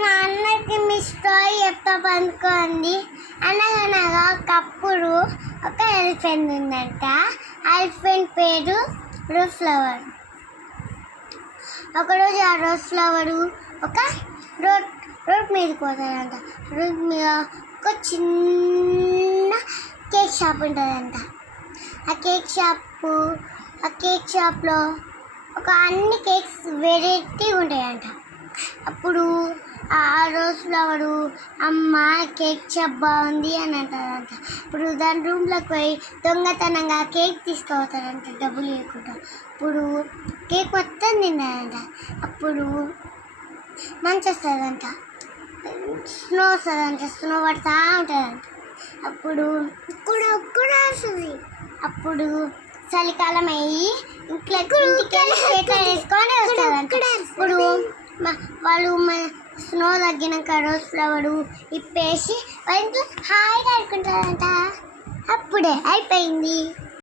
మా అన్నకి మీ స్టోరీ చెప్తా పండుకోండి. అనగనగా ఒకప్పుడు ఒక ఎలిఫెంట్ ఉందంట. ఎలిఫెంట్ పేరు రోజ్ ఫ్లవర్. ఒకరోజు ఆ రోజ్ ఫ్లవరు ఒక రోడ్ మీదకి పోతాడంట. రోడ్ మీద ఒక చిన్న కేక్ షాప్ ఉంటుందంట. ఆ కేక్ షాప్లో అన్ని కేక్స్ వెరైటీ ఉంటాయంట. అప్పుడు ఆ రోజ్ ఫ్లవరు అమ్మ కేక్ షాప్ బాగుంది అని అంటారంట. ఇప్పుడు దాని రూమ్లోకి పోయి దొంగతనంగా కేక్ తీసుకుపోతారంట డబ్బులు ఇవ్వకుండా. ఇప్పుడు కేక్ మొత్తం తిన్నారంట. అప్పుడు మంచి వస్తుందంట, స్నో వస్తుందంట, స్నో పడుతూ ఉంటుందంట. అప్పుడు కూడా వస్తుంది. అప్పుడు చలికాలం అయ్యి ఇంటికెళ్ళి స్వెటర్ వేసుకొని వస్తుందంట. ఇప్పుడు వాళ్ళు స్నో తగ్గినాక రోజ్ ఫ్లవరు ఇప్పేసి వాళ్ళ ఇంట్లో హాయిగా ఆడుకుంటారంట. అప్పుడే అయిపోయింది.